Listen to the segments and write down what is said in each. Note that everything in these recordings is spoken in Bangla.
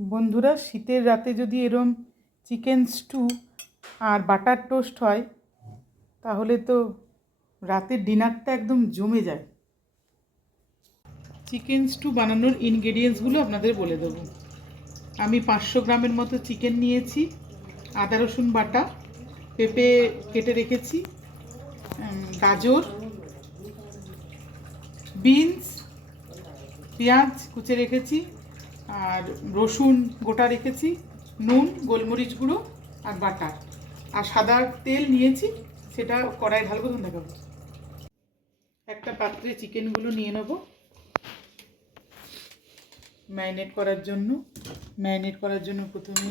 বন্ধুরা, শীতের রাতে যদি এরম চিকেন স্টু আর বাটার টোস্ট হয় তাহলে তো রাতের ডিনারটা একদম জমে যায়। চিকেন স্টু বানানোর ইনগ্রেডিয়েন্টসগুলো আপনাদের বলে দেবো। আমি 500 গ্রামের মতো চিকেন নিয়েছি, আদা রসুন বাটা, পেঁপে কেটে রেখেছি, গাজর, বিনস, পেঁয়াজ কুচে রেখেছি, আর রসুন গোটা রেখেছি, নুন, গোলমরিচ গুঁড়ো আর বাটার, আর সাদা তেল নিয়েছি, সেটা কড়াই ঢালবো। দেখাবো। একটা পাত্রে চিকেনগুলো নিয়ে নেব ম্যারিনেট করার জন্য প্রথমে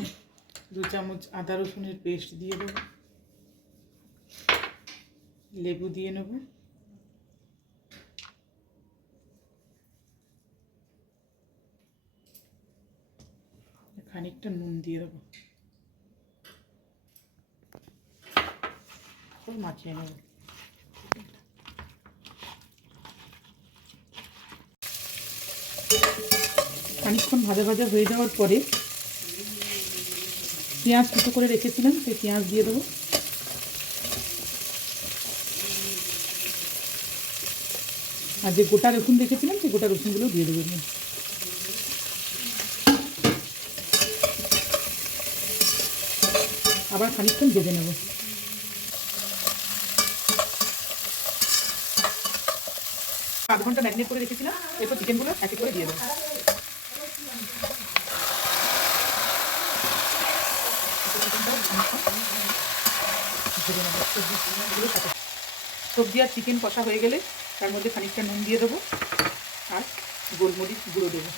2 চামচ আদা রসুনের পেস্ট দিয়ে দেবো, লেবু দিয়ে নেব, খানিকটা নুন দিয়ে দেবো, মাখিয়ে নেব। খানিকক্ষণ ভাজা ভাজা হয়ে যাওয়ার পরে পেঁয়াজ কুচো করে রেখেছিলাম, সেই পেঁয়াজ দিয়ে দেবো, আর যে গোটা রসুন রেখেছিলাম সেই গোটা রসুনগুলো দিয়ে দেবো। আবার খানিকক্ষণ ভেজে নেব। আধ ঘন্টা ম্যারিনেট করে রেখেছিলাম, এরপর চিকেনগুলো এক এক করে দিয়ে দেবো। সবজি আর চিকেন কষা হয়ে গেলে তার মধ্যে খানিকটা নুন দিয়ে দেবো আর গোলমরিচ গুঁড়ো দেবো।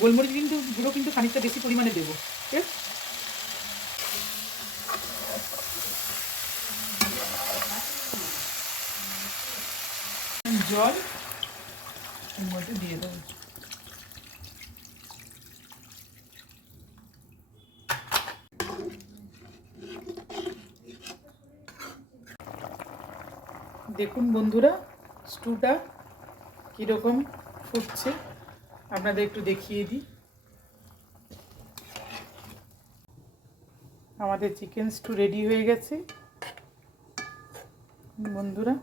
গোলমরিচ গুঁড়ো কিন্তু খানিকটা বেশি পরিমাণে দেবো। ঠিক আছে, জল এর মধ্যে দিয়ে দেবো। দেখুন বন্ধুরা, স্টুটা কীরকম ফুটছে আপনাদের একটু দেখিয়ে দিই। আমাদের চিকেন স্টু রেডি হয়ে গেছে বন্ধুরা।